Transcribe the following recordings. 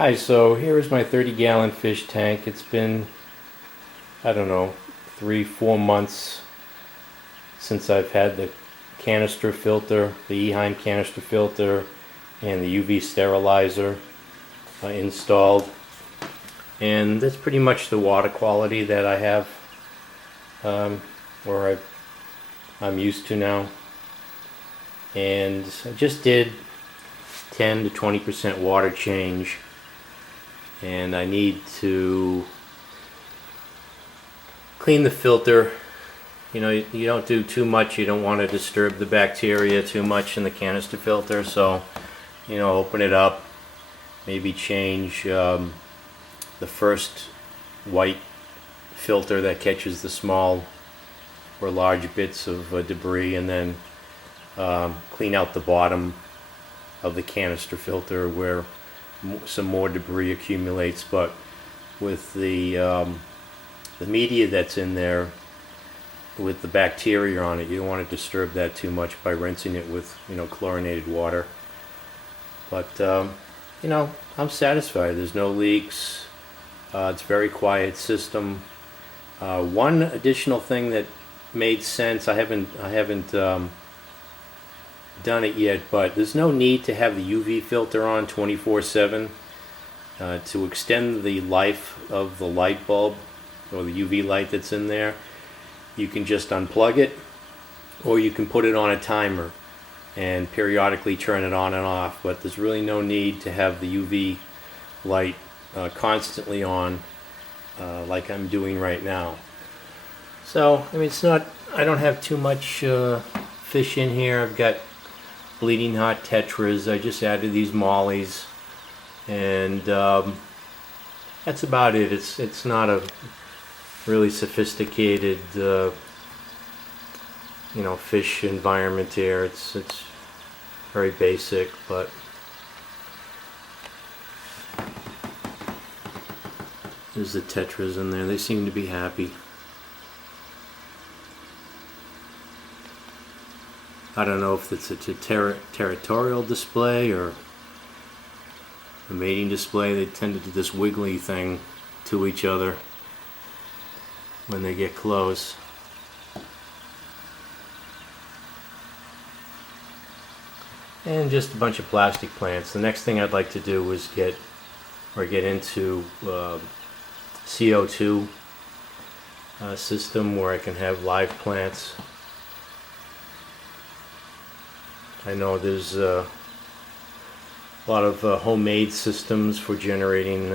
Hi, so here is my 30-gallon fish tank. It's been, I don't know, 3-4 months since I've had the canister filter, the Eheim canister filter, and the UV sterilizer installed. And that's pretty much the water quality that I have, or I'm used to now. And I just did 10 to 20% water change, and I need to clean the filter. You know, you don't do too much. You don't want to disturb the bacteria too much in the canister filter, so you know, open it up, maybe change the first white filter that catches the small or large bits of debris, and then clean out the bottom of the canister filter where some more debris accumulates. But with the media that's in there with the bacteria on it, you don't want to disturb that too much by rinsing it with, you know, chlorinated water. But you know, I'm satisfied. There's no leaks. It's a very quiet system. One additional thing that made sense, I haven't done it yet, but there's no need to have the UV filter on 24/7 to extend the life of the light bulb or the UV light that's in there. You can just unplug it, or you can put it on a timer and periodically turn it on and off, but there's really no need to have the UV light constantly on like I'm doing right now. So I mean, it's not, I don't have too much fish in here. I've got bleeding heart tetras. I just added these mollies, and that's about it. It's not a really sophisticated you know, fish environment here. It's very basic, but there's the tetras in there. They seem to be happy. I don't know if it's a territorial display or a mating display. They tend to do this wiggly thing to each other when they get close. And just a bunch of plastic plants. The next thing I'd like to do is get into CO2 system where I can have live plants. I know there's a lot of homemade systems for generating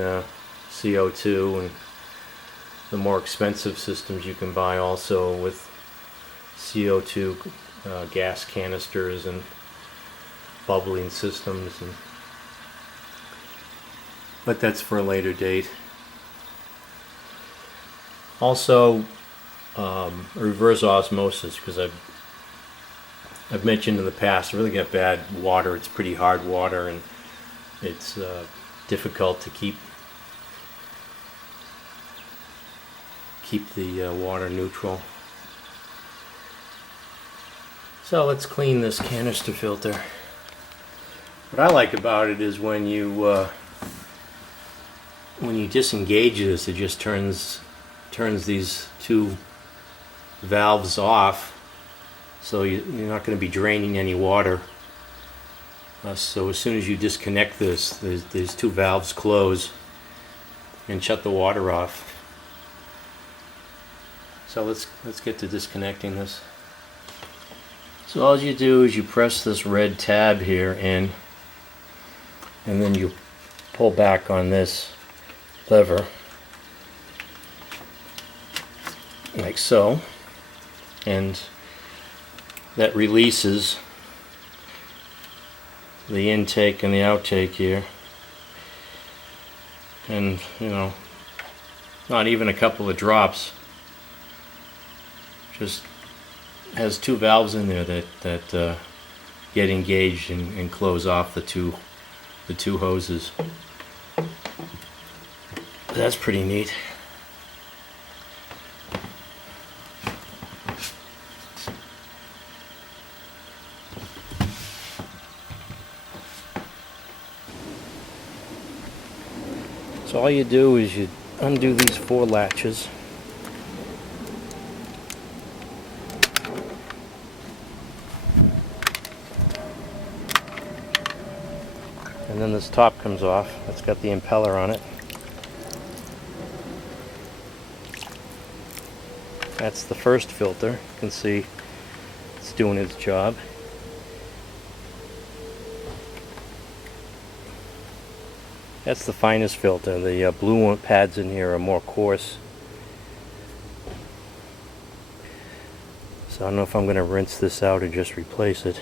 CO2, and the more expensive systems you can buy also with CO2 gas canisters and bubbling systems, but that's for a later date. Also reverse osmosis, because I've mentioned in the past, I really got bad water. It's pretty hard water, and it's difficult to keep the water neutral. So let's clean this canister filter. What I like about it is when you disengage this, it just turns these two valves off. So you're not going to be draining any water. So as soon as you disconnect this, these two valves close and shut the water off. So let's get to disconnecting this. So all you do is you press this red tab here in, and then you pull back on this lever like so, and that releases the intake and the outtake here. And you know, not even a couple of drops, just has two valves in there that get engaged and close off the two hoses. That's pretty neat. So all you do is you undo these 4 latches. And then this top comes off. It's got the impeller on it. That's the first filter. You can see it's doing its job. That's the finest filter. The blue pads in here are more coarse. So I don't know if I'm going to rinse this out or just replace it.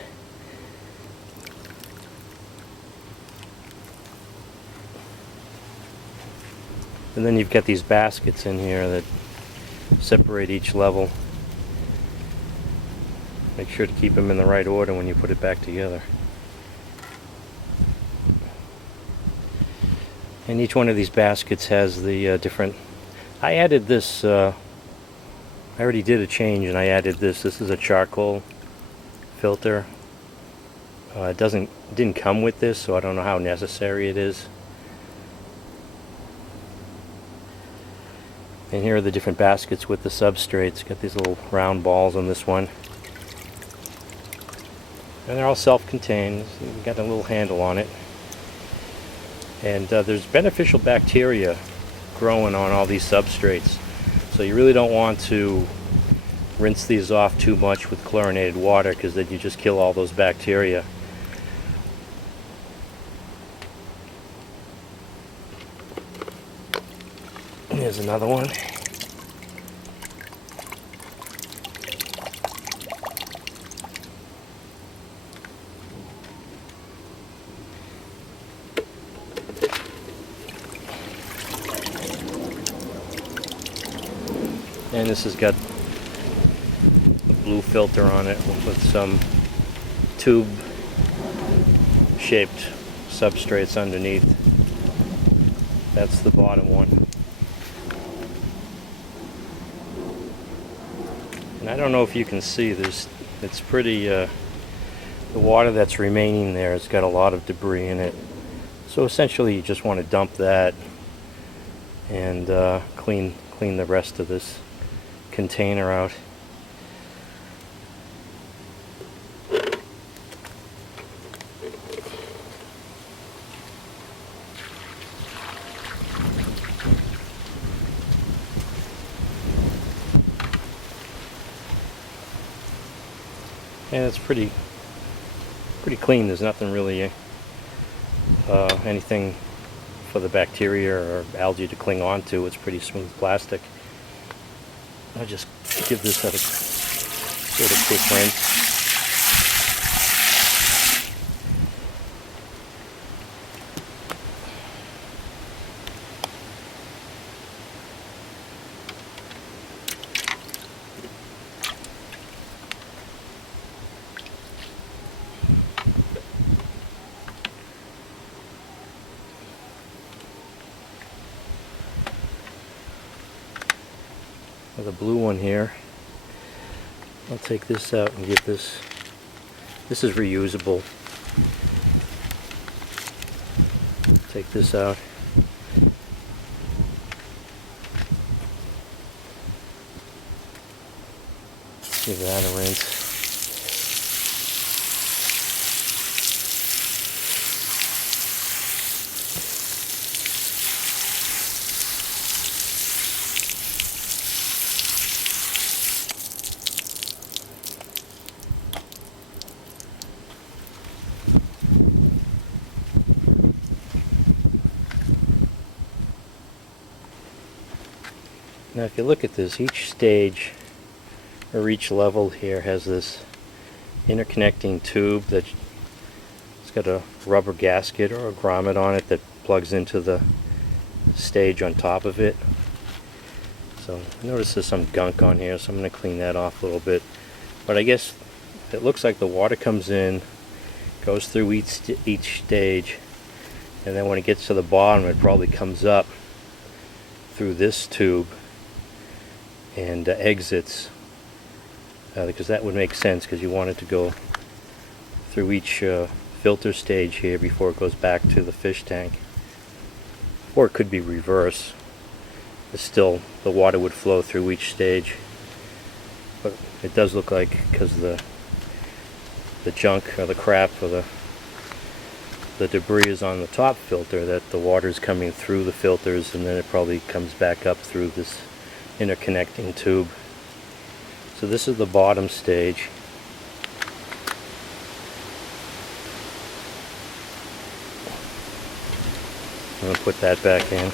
And then you've got these baskets in here that separate each level. Make sure to keep them in the right order when you put it back together. And each one of these baskets has the different... I added this, I already did a change and I added this. This is a charcoal filter. It didn't come with this, so I don't know how necessary it is. And here are the different baskets with the substrates. Got these little round balls on this one. And they're all self-contained. You've got a little handle on it. And there's beneficial bacteria growing on all these substrates. So you really don't want to rinse these off too much with chlorinated water, because then you just kill all those bacteria. Here's another one. And this has got the blue filter on it with some tube shaped substrates underneath. That's the bottom one. And I don't know if you can see this, it's pretty, the water that's remaining there has got a lot of debris in it. So essentially you just want to dump that and clean the rest of this container out. And it's pretty clean. There's nothing really anything for the bacteria or algae to cling on to. It's pretty smooth plastic. I'll just give this a sort of quick rinse. The blue one here, I'll take this out and give this is reusable. Take this out. Give that a rinse. Now if you look at this, each stage or each level here has this interconnecting tube that's got a rubber gasket or a grommet on it that plugs into the stage on top of it. So notice there's some gunk on here, so I'm going to clean that off a little bit. But I guess it looks like the water comes in, goes through each stage, and then when it gets to the bottom it probably comes up through this tube and exits, because that would make sense, because you want it to go through each filter stage here before it goes back to the fish tank. or it could be reverse. It's still, the water would flow through each stage. But it does look like, because the junk or the crap or the debris is on the top filter, that the water is coming through the filters, and then it probably comes back up through this interconnecting tube. So this is the bottom stage. I'm going to put that back in.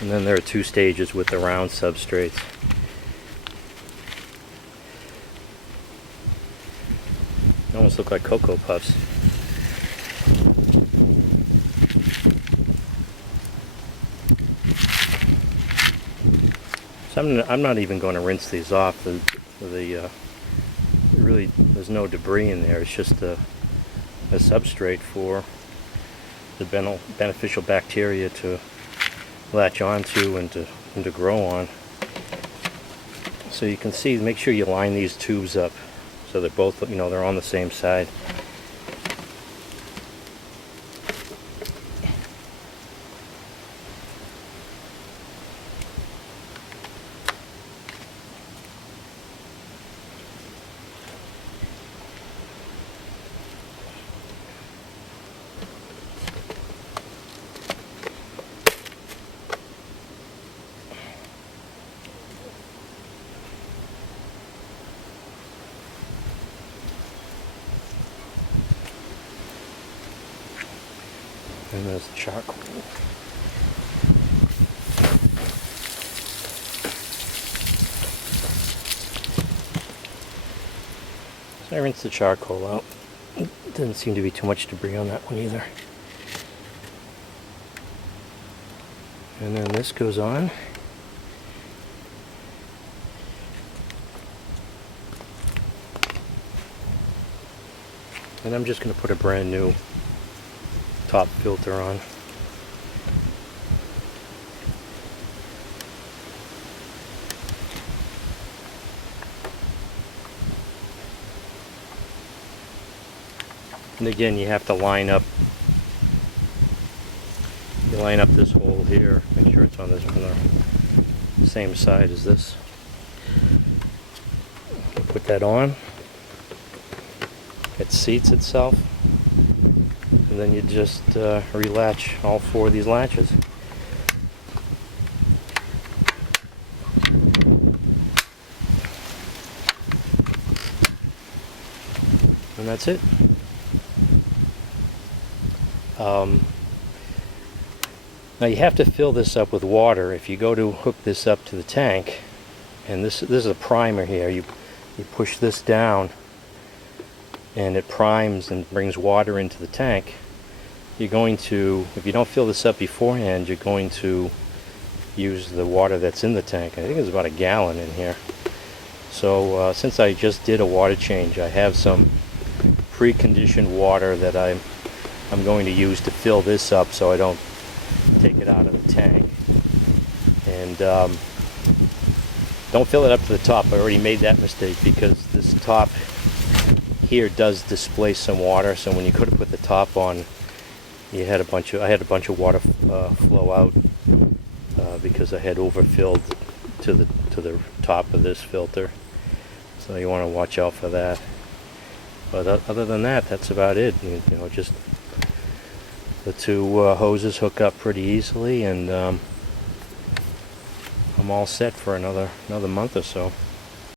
And then there are two stages with the round substrates. They almost look like Cocoa Puffs. So I'm not even going to rinse these off. Really, there's no debris in there. It's just a substrate for the beneficial bacteria to latch onto and to grow on. So you can see, make sure you line these tubes up so they're both, they're on the same side. And there's charcoal. So I rinsed the charcoal out. Didn't seem to be too much debris on that one either. And then this goes on. And I'm just going to put a brand new top filter on. And again, you have to line up. You line up this hole here. Make sure it's on the same side as this. Put that on. It seats itself. And then you just relatch all four of these latches. And that's it. Now you have to fill this up with water. If you go to hook this up to the tank, and this is a primer here, you push this down and it primes and brings water into the tank. You're going to, if you don't fill this up beforehand, you're going to use the water that's in the tank. I think there's about a gallon in here. So since I just did a water change, I have some preconditioned water that I'm going to use to fill this up so I don't take it out of the tank. And don't fill it up to the top. I already made that mistake because this top here does displace some water. So when you could have put the top on, I had a bunch of water flow out because I had overfilled to the top of this filter. So you want to watch out for that. But other than that, that's about it. Just the two hoses hook up pretty easily, and I'm all set for another month or so.